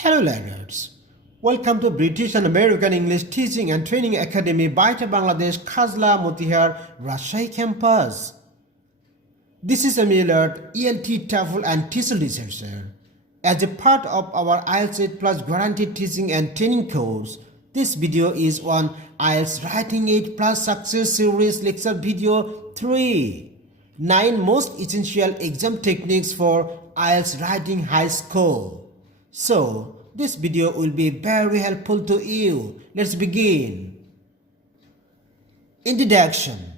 Hello learners, welcome to British and American English Teaching and Training Academy BAETTA Bangladesh Khajla Motihar Rajshahi campus. This is Ielts, ELT, TOEFL and TESOL researcher. As a part of our Ielts 8 Plus guaranteed teaching and training course, this video is on Ielts Writing 8 Plus Success Series Lecture Video 3. 9 most essential exam techniques for Ielts Writing High Score. So, this video will be very helpful to you. Let's begin. Introduction.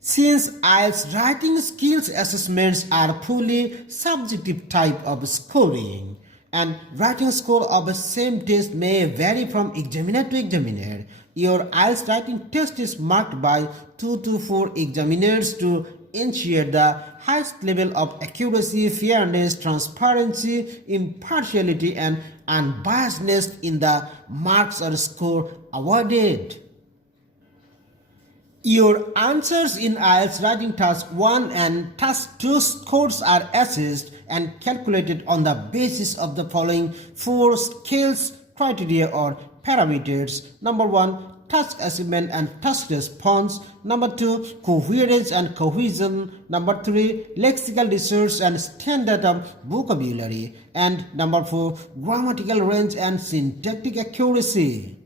Since Ielts writing skills assessments are fully subjective type of scoring, and writing score of the same test may vary from examiner to examiner, your Ielts writing test is marked by 2 to 4 examiners to ensure the highest level of accuracy, fairness, transparency, impartiality, and unbiasedness in the marks or score awarded. Your answers in Ielts Writing Task 1 and Task 2 scores are assessed and calculated on the basis of the following 4 scales, criteria or parameters. Number 1, task achievement and task response. Number 2, coherence and cohesion. Number 3, lexical research and standard of vocabulary. And number 4, grammatical range and syntactic accuracy.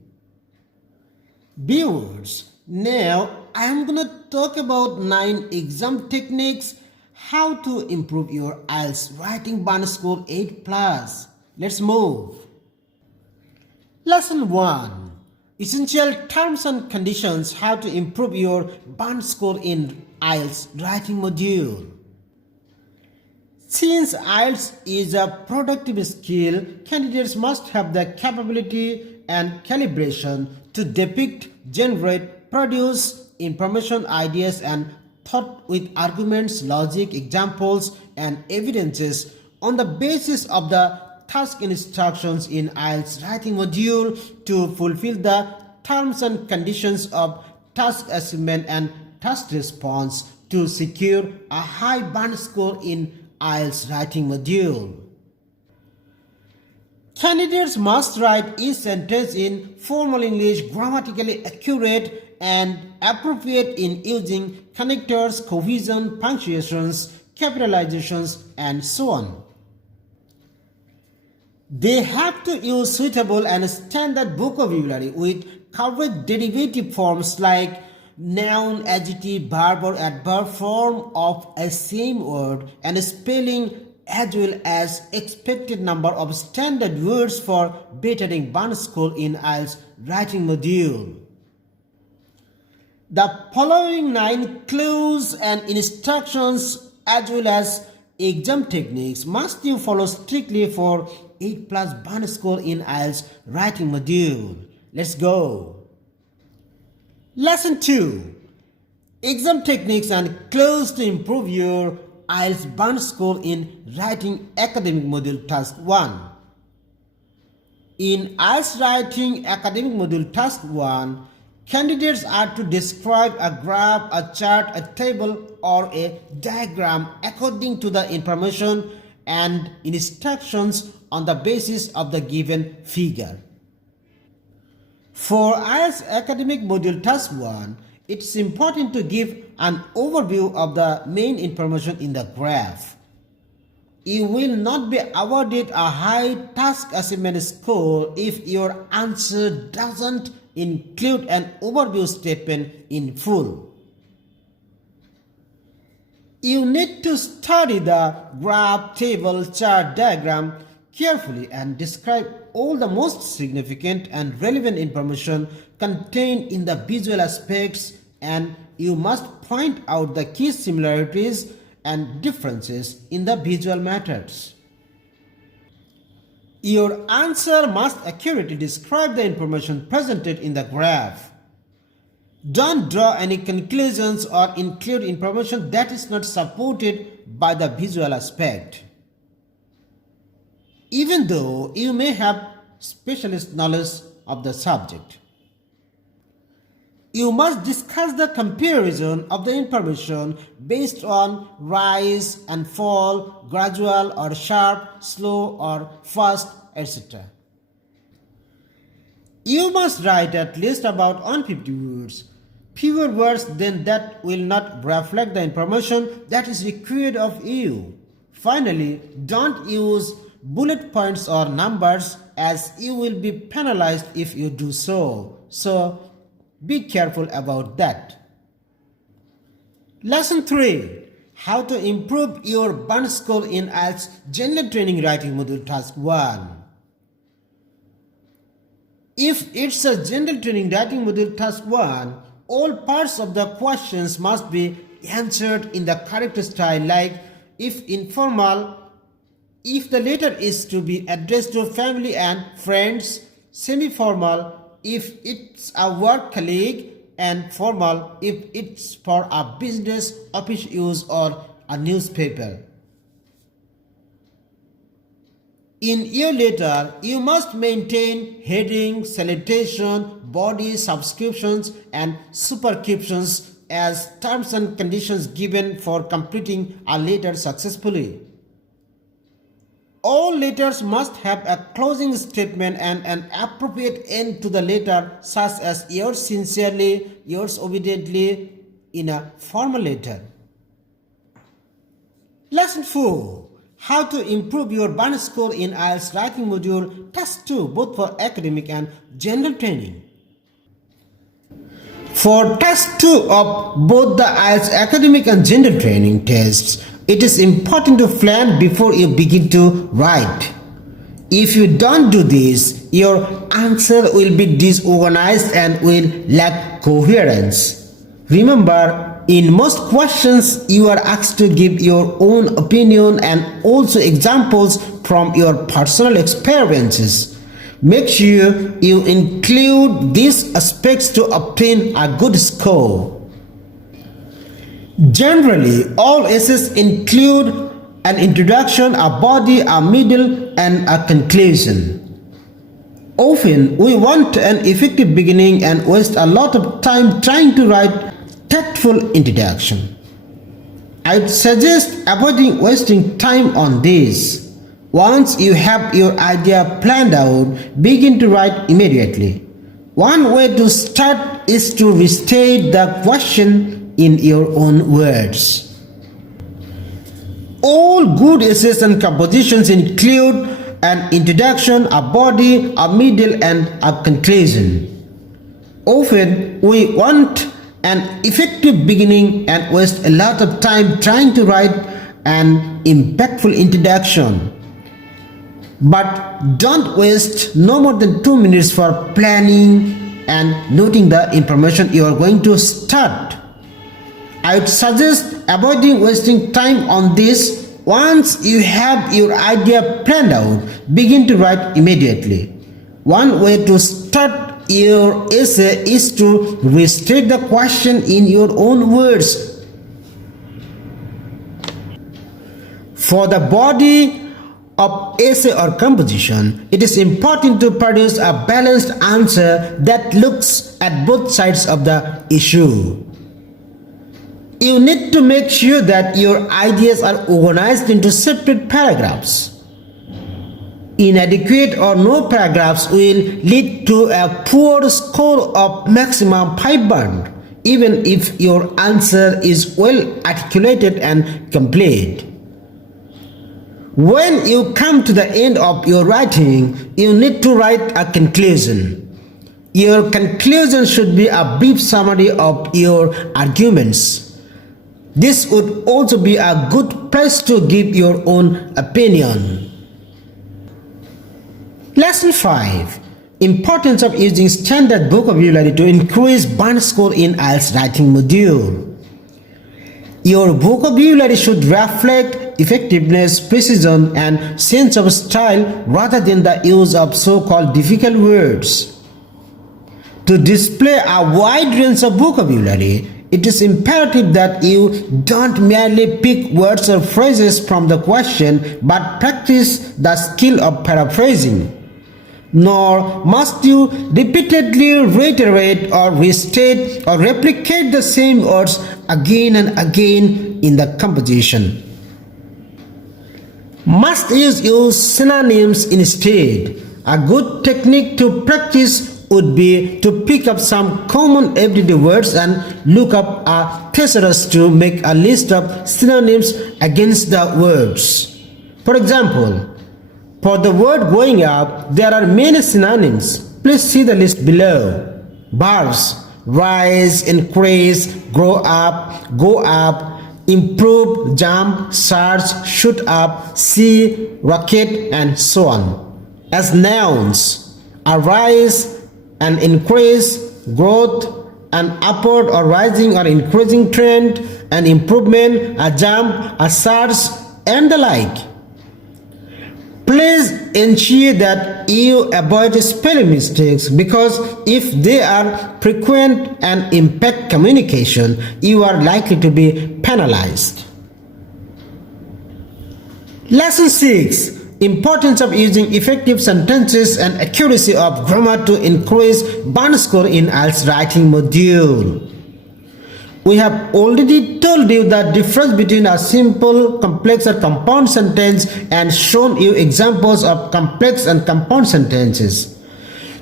Viewers, now I am going to talk about 9 exam techniques how to improve your Ielts writing band score 8+. Let's move. Lesson 1. Essential terms and conditions how to improve your band score in Ielts writing module. Since Ielts is a productive skill, candidates must have the capability and calibration to depict, generate, produce information, ideas, and thought with arguments, logic, examples, and evidences on the basis of the task instructions in Ielts writing module to fulfill the terms and conditions of task achievement and task response to secure a high band score in Ielts writing module. Candidates must write each sentence in formal English, grammatically accurate and appropriate in using connectors, cohesion, punctuations, capitalizations, and so on. They have to use suitable and standard vocabulary with coverage derivative forms like noun, adjective, verb or adverb form of a same word and spelling, as well as expected number of standard words for bettering band score in Ielts writing module. The following 9 clues and instructions as well as exam techniques must you follow strictly for 8+ band score in Ielts writing module. Let's go. Lesson 2. Exam techniques and clues to improve your Ielts band score in writing academic module task 1. In Ielts writing academic module task 1, candidates are to describe a graph, a chart, a table, or a diagram according to the information and instructions on the basis of the given figure. For Ielts academic module task 1, it's important to give an overview of the main information in the graph. You will not be awarded a high task achievement score if your answer doesn't include an overview statement in full. You need to study the graph, table, chart, diagram carefully and describe all the most significant and relevant information contained in the visual aspects, and you must point out the key similarities and differences in the visual methods. Your answer must accurately describe the information presented in the graph. Don't draw any conclusions or include information that is not supported by the visual aspect. Even though you may have specialist knowledge of the subject. You must discuss the comparison of the information based on rise and fall, gradual or sharp, slow or fast, etc. You must write at least about 150 words. Fewer words than that will not reflect the information that is required of you. Finally, don't use bullet points or numbers, as you will be penalized if you do so. So, be careful about that. Lesson 3. How to improve your band score in Ielts General Training Writing Module Task 1. If it's a General Training Writing Module Task 1, all parts of the questions must be answered in the correct style, like if informal, if the letter is to be addressed to family and friends, semi-formal, if it's a work colleague, and formal if it's for a business, office use or a newspaper. In your letter, you must maintain heading, salutation, body, subscriptions and superscriptions as terms and conditions given for completing a letter successfully. All letters must have a closing statement and an appropriate end to the letter, such as yours sincerely, yours obediently, in a formal letter. Lesson 4. How to improve your band score in Ielts Writing Module Task 2, both for academic and general training. For Task 2 of both the Ielts academic and general training tests, it is important to plan before you begin to write. If you don't do this, your answer will be disorganized and will lack coherence. Remember, in most questions, you are asked to give your own opinion and also examples from your personal experiences. Make sure you include these aspects to obtain a good score. Generally, all essays include an introduction, a body, a middle, and a conclusion. Often, we want an effective beginning and waste a lot of time trying to write tactful introduction. I'd suggest avoiding wasting time on this. Once you have your idea planned out, begin to write immediately. One way to start is to restate the question in your own words. All good essays and compositions include an introduction, a body, a middle, and a conclusion. Often, we want an effective beginning and waste a lot of time trying to write an impactful introduction. But don't waste no more than 2 minutes for planning and noting the information you are going to start. I would suggest avoiding wasting time on this. Once you have your idea planned out, begin to write immediately. One way to start your essay is to restate the question in your own words. For the body of essay or composition, it is important to produce a balanced answer that looks at both sides of the issue. You need to make sure that your ideas are organized into separate paragraphs. Inadequate or no paragraphs will lead to a poor score of maximum 5 band, even if your answer is well articulated and complete. When you come to the end of your writing, you need to write a conclusion. Your conclusion should be a brief summary of your arguments. This would also be a good place to give your own opinion. Lesson 5. Importance of using standard vocabulary to increase band score in Ielts writing module. Your vocabulary should reflect effectiveness, precision, and sense of style rather than the use of so-called difficult words. To display a wide range of vocabulary, it is imperative that you don't merely pick words or phrases from the question, but practice the skill of paraphrasing. nor must you repeatedly reiterate or restate or replicate the same words again and again in the composition. Must use synonyms instead. A good technique to practice would be to pick up some common everyday words and look up a thesaurus to make a list of synonyms against the words. For example, for the word going up, there are many synonyms. Please see the list below. Verbs: rise, increase, grow up, go up, improve, jump, search, shoot up, see, rocket, and so on. As nouns: arise, an increase, growth, an upward or rising or increasing trend, an improvement, a jump, a surge, and the like. Please ensure that you avoid spelling mistakes, because if they are frequent and impact communication, you are likely to be penalized. Lesson 6. Importance of using effective sentences and accuracy of grammar to increase band score in Ielts writing module. We have already told you the difference between a simple, complex, or compound sentence and shown you examples of complex and compound sentences.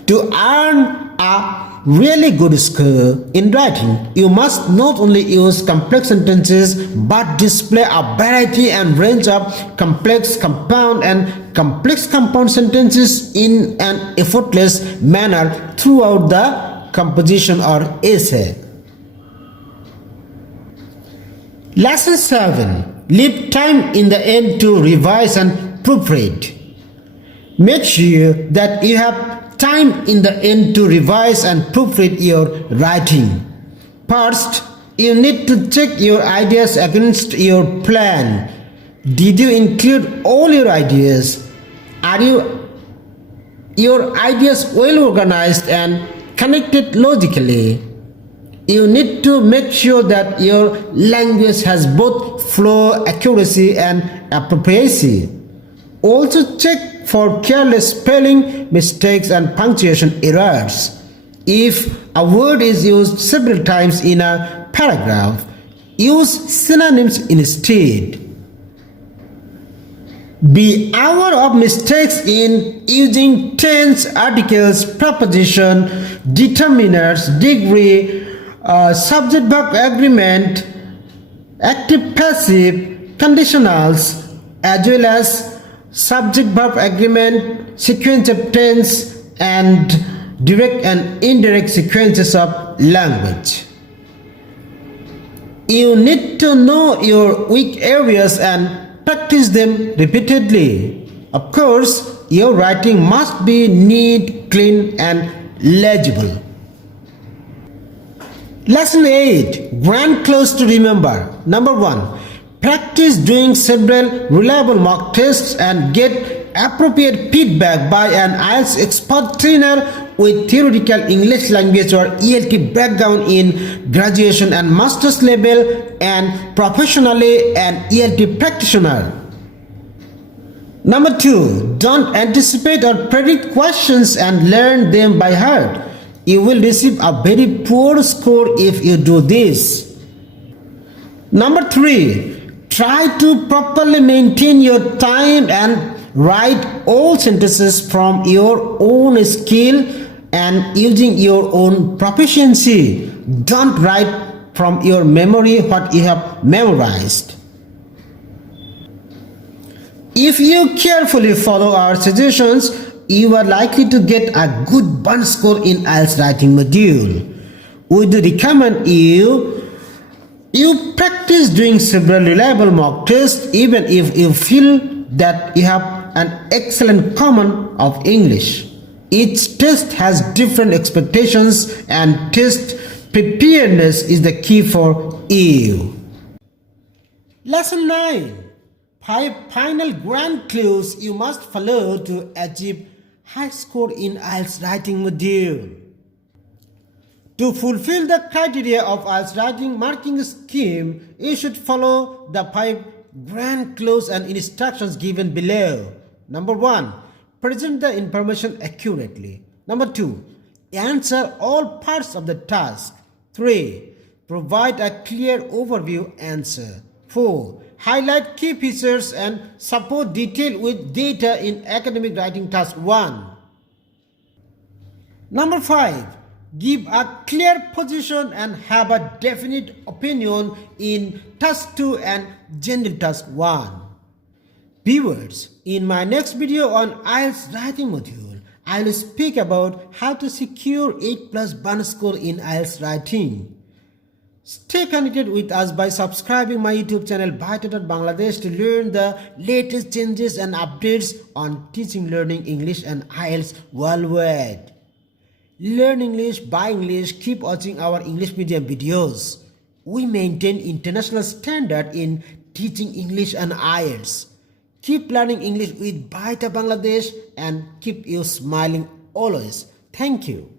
To earn a really good score in writing, you must not only use complex sentences but display a variety and range of complex compound and complex compound sentences in an effortless manner throughout the composition or essay. Lesson 7. Leave time in the end to revise and proofread. Make sure that you have time in the end to revise and proofread your writing. First, you need to check your ideas against your plan. Did you include all your ideas? Are your ideas well organized and connected logically? You need to make sure that your language has both flow, accuracy, and appropriacy. Also check for careless spelling mistakes and punctuation errors. If a word is used several times in a paragraph, use synonyms instead. Be aware of mistakes in using tense, articles, preposition, determiners, degree, subject-verb agreement, active-passive, conditionals, as well as subject-verb agreement, sequence of tense, and direct and indirect sequences of language. You need to know your weak areas and practice them repeatedly. Of course, your writing must be neat, clean, and legible. Lesson 8. Grand clues to remember. Number 1. Practice doing several reliable mock tests and get appropriate feedback by an Ielts expert trainer with theoretical English language or ELT background in graduation and master's level, and professionally an ELT practitioner. Number 2. Don't anticipate or predict questions and learn them by heart. You will receive a very poor score if you do this. Number 3. Try to properly maintain your time and write all sentences from your own skill and using your own proficiency. Don't write from your memory what you have memorized. If you carefully follow our suggestions, you are likely to get a good band score in Ielts writing module. We do recommend you practice doing several reliable mock tests even if you feel that you have an excellent command of English. Each test has different expectations, and test preparedness is the key for you. Lesson 9. 5 final grand clues you must follow to achieve high score in Ielts writing module. To fulfill the criteria of Ielts writing marking scheme, you should follow the 5 grand clues and instructions given below. Number 1. present the information accurately. Number 2, answer all parts of the task. 3, provide a clear overview answer. 4, highlight key features and support detail with data in academic writing task 1. Number 5, give a clear position and have a definite opinion in task 2 and general task 1. Viewers, in my next video on IELTS writing module, I will speak about how to secure 8+ bonus score in IELTS writing. Stay connected with us by subscribing my YouTube channel BAETTA.Bangladesh to learn the latest changes and updates on teaching, learning English and IELTS worldwide. Learn English, buy English, keep watching our English medium videos. We maintain international standard in teaching English and IELTS. Keep learning English with BAETTA Bangladesh and keep you smiling always. Thank you.